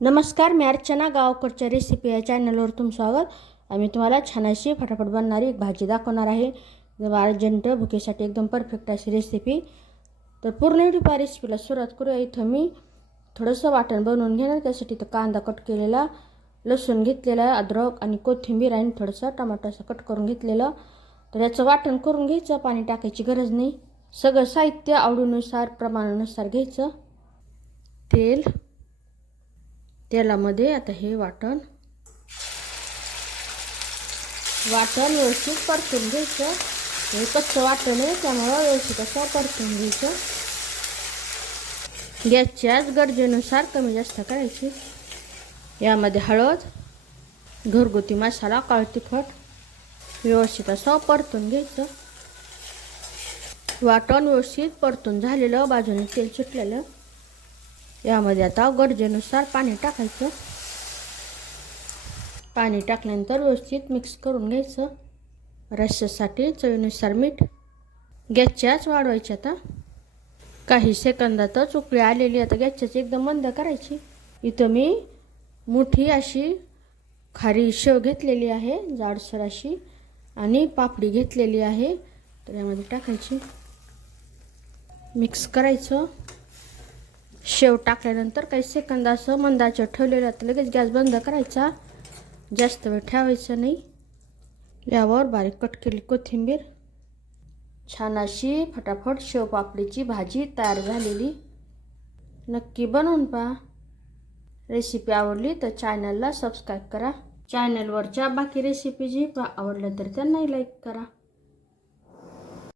नमस्कार, मी अर्चना गावकडच्या रेसिपी या चॅनलवर तुमचं स्वागत. आम्ही तुम्हाला छान अशी फटाफट बनणारी एक भाजी दाखवणार आहे. अर्जंट भुकेसाठी एकदम परफेक्ट अशी रेसिपी. तर पूर्ण व्हिडिओ रेसिपीला सुरुवात करूया. इथं मी थोडंसं वाटण बनवून घेणार. त्यासाठी तर कांदा कट केलेला, लसूण घेतलेला, अद्रक आणि कोथिंबीर आणि थोडंसं टमाटर असं कट करून घेतलेलं. तर याचं वाटण करून घ्यायचं, पाणी टाकायची गरज नाही. सगळं साहित्य आवडीनुसार प्रमाणानुसार घ्यायचं. तेलामध्ये आता हे वाटण व्यवस्थित परतून घ्यायचं. हे कच्चं वाटण आहे त्यामुळं व्यवस्थित असं परतून घ्यायचं. गॅसच्या गरजेनुसार कमी जास्त करायची. यामध्ये हळद, घरगुती मसाला, काळं तिखट व्यवस्थित असं परतून घ्यायचं. वाटण व्यवस्थित परतून झालेलं, बाजूने तेल सुटलेलं. यामध्ये आता गरजेनुसार पाणी टाकायचं. पाणी टाकल्यानंतर व्यवस्थित मिक्स करून घ्यायचं. रस्स्यासाठी चवीनुसार मीठ. गॅसच्याच वाढवायची. आता काही सेकंदातच उकळी आलेली. आता गॅसच्याच एकदम बंद करायची. इथं मी मोठी अशी खारी शेव घेतलेली आहे, जाडसर अशी, आणि पापडी घेतलेली आहे. तर यामध्ये टाकायची, मिक्स करायचं. शेव टाकल्यानंतर काही सेकंद असं मंद आचेवर ठेवलेलं. तर लगेच गॅस बंद करायचा, जास्त वेळ ठेवायचा नाही. यावर बारीक कट केली कोथिंबीर. छान अशी फटाफट शेव पापडीची भाजी तयार झालेली. नक्की बनवून पहा. रेसिपी आवडली तर चॅनलला सबस्क्राईब करा. चॅनलवरच्या बाकी रेसिपी जी आवडल्या तर त्यांनाही लाईक करा.